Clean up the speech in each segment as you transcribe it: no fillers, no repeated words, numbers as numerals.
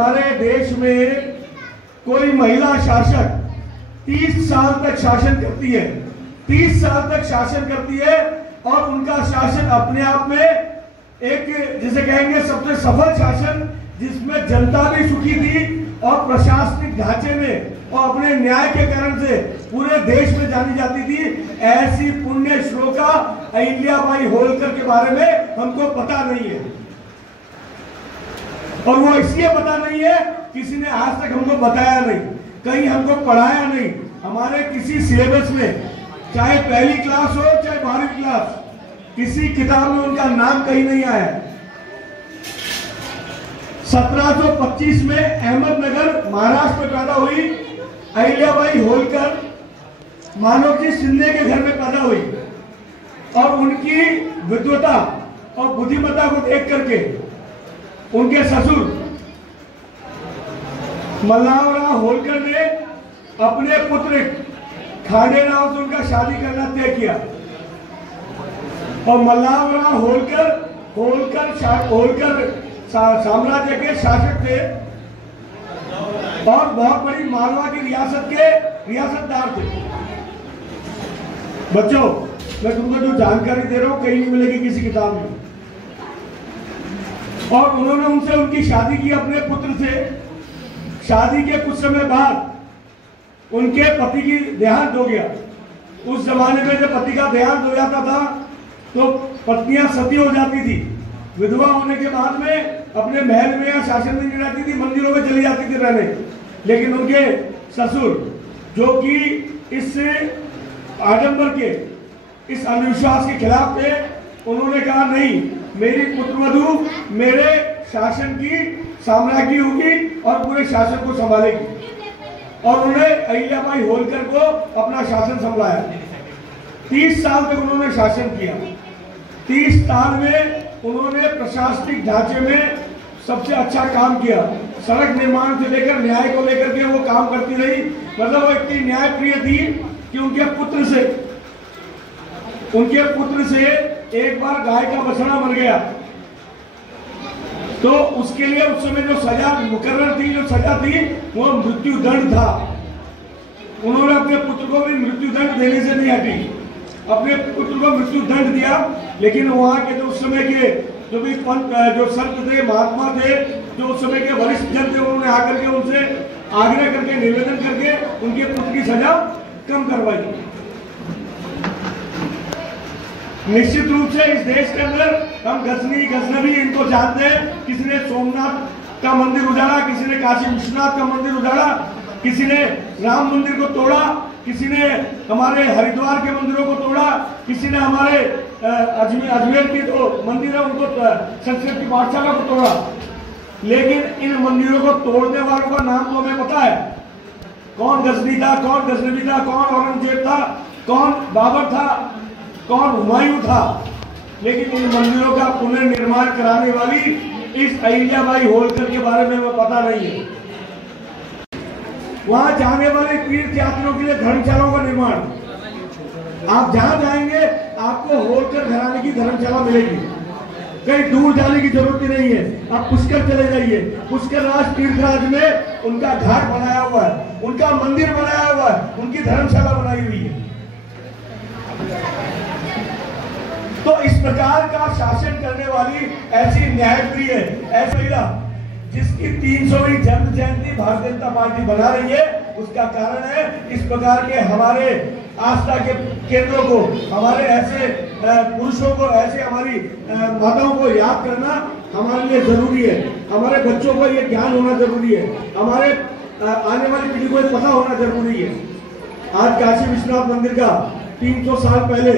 हमारे देश में कोई महिला शासक 30 साल तक शासन करती है, 30 साल तक शासन करती है और उनका शासन अपने आप में एक जिसे कहेंगे सबसे सफल शासन, जिसमें जनता भी सुखी थी और प्रशासनिक ढांचे में और अपने न्याय के कारण से पूरे देश में जानी जाती थी। ऐसी पुण्य श्लोका अहिल्याबाई होलकर के बारे में हमको पता नहीं है, और वो इसलिए पता नहीं है किसी ने आज तक हमको बताया नहीं, कहीं हमको पढ़ाया नहीं। हमारे किसी सिलेबस में, चाहे पहली क्लास हो चाहे 12वीं क्लास, किसी किताब में उनका नाम कहीं नहीं आया। 1725 में अहमदनगर महाराष्ट्र में पैदा हुई अहिल्याबाई होलकर, मानवजी शिंदे के घर में पैदा हुई और उनकी विद्वता और बुद्धिमत्ता को देख करके उनके ससुर मल्हारराव होलकर ने अपने पुत्र खांडेराव से उनका शादी करना तय किया और मल्हारराव होलकर साम्राज्य के शासक थे और बहुत बड़ी मालवा की रियासत के रियासतदार थे। बच्चों, मैं तुमको जो जानकारी दे रहा हूं कहीं नहीं मिलेगी किसी किताब में। और उन्होंने उनसे उनकी शादी की अपने पुत्र से। शादी के कुछ समय बाद उनके पति की देहांत हो गया। उस जमाने में जब पति का देहांत हो जाता था तो पत्नियां सती हो जाती थी। विधवा होने के बाद में अपने महल में या शासन में नहीं रहती थी, मंदिरों में चली जाती थी रहने। लेकिन उनके ससुर, जो कि इस आडंबर के, इस अंधविश्वास के खिलाफ थे, उन्होंने कहा नहीं, मेरी पुत्रवधू मेरे शासन की साम्राज्ञी होगी और पूरे शासन को संभालेगी। और उन्होंने अहिल्याबाई होलकर को अपना शासन संभाला। 30 साल तक उन्होंने शासन किया। 30 साल में उन्होंने प्रशासनिक ढांचे में सबसे अच्छा काम किया। सड़क निर्माण से लेकर न्याय को लेकर के वो काम करती रही। मतलब वो इतनी न्यायप्रिय थी कि उनके पुत्र से एक बार गाय का बछड़ा मर गया तो उसके लिए उस समय जो सजा मुकर्रर थी, जो सजा थी, वो मृत्यु दंड था। उन्होंने अपने पुत्र को भी मृत्यु दंड देने से नहीं हटी, अपने पुत्र को मृत्यु दंड दिया। लेकिन वहां के जो उस समय के जो भी पंत, जो संत थे, महात्मा थे, जो उस समय के वरिष्ठ जन थे, उन्होंने आकर के उनसे आग्रह करके, निवेदन करके उनके पुत्र की सजा कम करवाई। निश्चित रूप से इस देश के अंदर हम गजनवी इनको जानते हैं। किसी ने सोमनाथ का मंदिर उजाड़ा, किसी ने काशी विश्वनाथ का मंदिर उजाड़ा, किसी ने राम मंदिर को तोड़ा, किसी ने हमारे हरिद्वार के मंदिरों को तोड़ा, किसी ने हमारे अजमेर के जो मंदिर है उनको, संस्कृत की पाठशाला को तोड़ा। लेकिन इन मंदिरों को तोड़ने वालों का नाम तो हमें पता है। कौन गजनी था, कौन गजनवी था, कौन औरंगजेब था, कौन बाबर था, कौन हुमायूं था। लेकिन इन मंदिरों का पुनर्निर्माण कराने वाली इस अहिल्याबाई होलकर के बारे में हमें पता नहीं है। वहां जाने वाले तीर्थ यात्रियों के लिए धर्मशालाओं का निर्माण, आप जहां जाएंगे आपको होलकर घराने की धर्मशाला मिलेगी। कहीं दूर जाने की जरूरत ही नहीं है। आप पुष्कर चले जाइए, पुष्कर राज तीर्थराज में उनका घाट बनाया हुआ है, उनका मंदिर बनाया हुआ है, उनकी धर्मशाला बनाई हुई है। तो इस प्रकार का शासन करने वाली ऐसी न्यायप्रिय, ऐसी महिला जिसकी 300वीं जन्म जयंती भारतीय जनता पार्टी बना रही है, उसका कारण है इस प्रकार के हमारे आस्था के केंद्रों को, हमारे ऐसे पुरुषों को, ऐसे हमारी माताओं को याद करना हमारे लिए जरूरी है। हमारे बच्चों को ये ज्ञान होना जरूरी है, हमारे आने वाली पीढ़ी को पता होना जरूरी है। आज काशी विश्वनाथ मंदिर का 300 साल पहले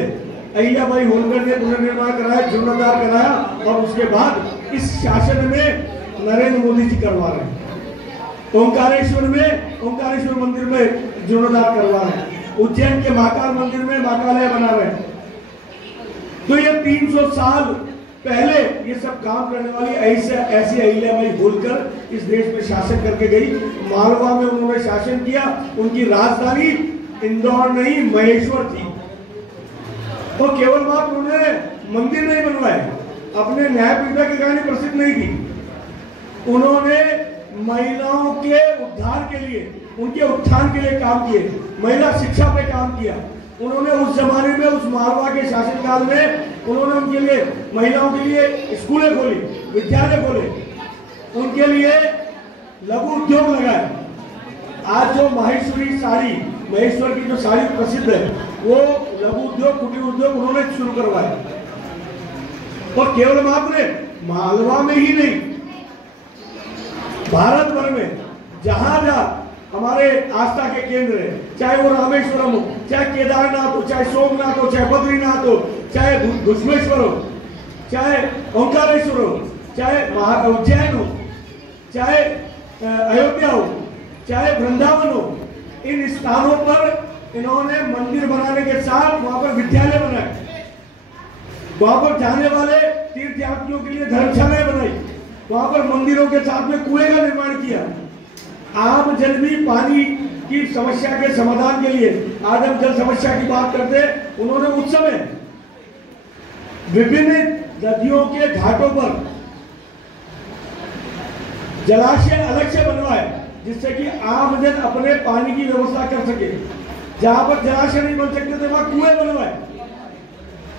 अहिल्याबाई होलकर ने पुनर्निर्माण कराया, जीर्णोद्धार कराया और उसके बाद इस शासन में नरेंद्र मोदी जी करवा रहे हैं। ओंकारेश्वर मंदिर में जीर्णोद्धार करवा रहे हैं। उज्जैन के महाकाल मंदिर में महाकालय बना रहे हैं। तो ये 300 साल पहले ये सब काम करने वाली ऐसी अहिल्याबाई होलकर इस देश में शासन करके गई। मालवा में उन्होंने शासन किया। उनकी राजधानी इंदौर नहीं, महेश्वर थी। तो केवल मात्र उन्होंने मंदिर नहीं बनवाए, अपने न्यायपीठ की कहानी प्रसिद्ध नहीं की, उन्होंने महिलाओं के उद्धार के लिए, उनके उत्थान के लिए काम किए, महिला शिक्षा पे काम किया। उन्होंने उस जमाने में, उस मारवाड़ के शासनकाल में उन्होंने उनके लिए, महिलाओं के लिए स्कूलें खोली, विद्यालय खोले, उनके लिए लघु उद्योग लगाए। आज जो माहेश्वरी साड़ी, महेश्वर की जो साड़ी प्रसिद्ध है, वो लघु उद्योग, कुटीर उद्योग उन्होंने शुरू करवाए। और केवल मात्र मालवा में ही नहीं, भारत भर में जहां जहां हमारे आस्था के केंद्र है, चाहे वो रामेश्वरम हो, चाहे केदारनाथ हो, चाहे सोमनाथ हो, चाहे बद्रीनाथ हो, चाहे घुश्मेश्वर हो, चाहे ओंकारेश्वर हो, चाहे उज्जैन हो, चाहे अयोध्या हो, चाहे वृंदावन हो, इन स्थानों पर इन्होंने मंदिर बनाने के साथ वहां पर विद्यालय बनाए, वहां पर जाने वाले तीर्थयात्रियों के लिए धर्मशालाएं बनाई, वहां पर मंदिरों के साथ में कुएं का निर्माण किया। आम जन भी पानी की समस्या के समाधान के लिए, आज हम जल समस्या की बात करते हैं, उन्होंने उस समय विभिन्न नदियों के घाटों पर जलाशय अलग से बनवाए, जिससे कि आम जन अपने पानी की व्यवस्था कर सके। जहां पर जलाशय नहीं बन सकते थे वहां कुएं बनवाए।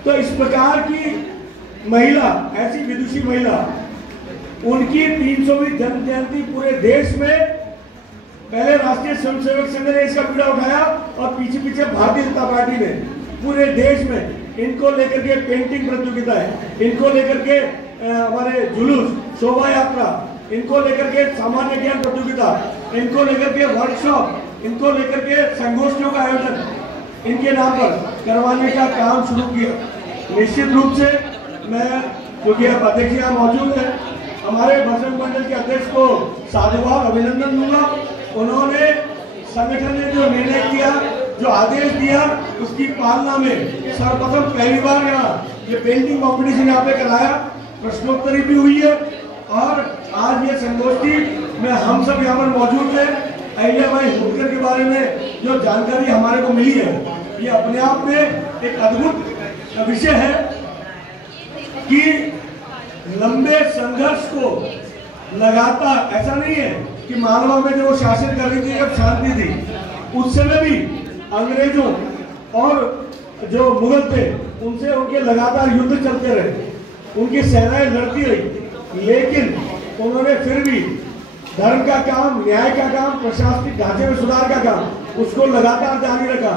तो इस प्रकार की महिला, ऐसी विदुषी महिला, उनकी 300वीं जन्म जयंती पूरे देश में, पहले राष्ट्रीय स्वयंसेवक संघ ने इसका पीड़ा उठाया और पीछे पीछे भारतीय जनता पार्टी ने पूरे देश में इनको लेकर के पेंटिंग प्रतियोगिता है, इनको लेकर के हमारे जुलूस, शोभा यात्रा, इनको लेकर के सामान्य ज्ञान प्रतियोगिता, इनको लेकर के वर्कशॉप, इनको लेकर के संगोष्ठियों का आयोजन इनके नाम पर करवाने का काम शुरू किया। निश्चित रूप से मैं, क्योंकि अब अध्यक्ष यहाँ मौजूद है, हमारे बजरंग मंडल के अध्यक्ष को साधुवाद, अभिनंदन दूंगा। उन्होंने संगठन ने जो निर्णय किया, जो आदेश दिया, उसकी पालना में सर्वप्रथम पहली बार यहाँ ये पेंटिंग कॉम्पिटिशन यहाँ पे कराया, प्रश्नोत्तरी भी हुई है और आज ये संगोष्ठी में हम सब यहाँ पर मौजूद हैं। अहिल्याबाई होलकर के बारे में जो जानकारी हमारे को मिली है, ये अपने आप में एक अद्भुत विषय है कि लंबे संघर्ष को लगातार, ऐसा नहीं है कि मालवा में जो शासन कर रही थी, जब शांति थी, उस समय भी अंग्रेजों और जो मुगल थे उनसे उनके लगातार युद्ध चलते रहे, उनकी सेनाएं लड़ती रही, लेकिन उन्होंने फिर भी धर्म का काम, न्याय का काम, प्रशासनिक ढांचे में सुधार का काम, उसको लगातार जारी रखा,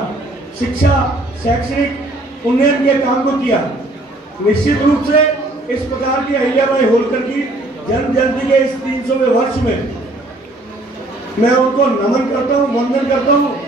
शिक्षा, शैक्षणिक उन्नयन के काम को किया। निश्चित रूप से इस प्रकार की अहिल्याबाई होलकर की जन्म जयंती के इस 300वें वर्ष में मैं उनको नमन करता हूँ, वंदन करता हूँ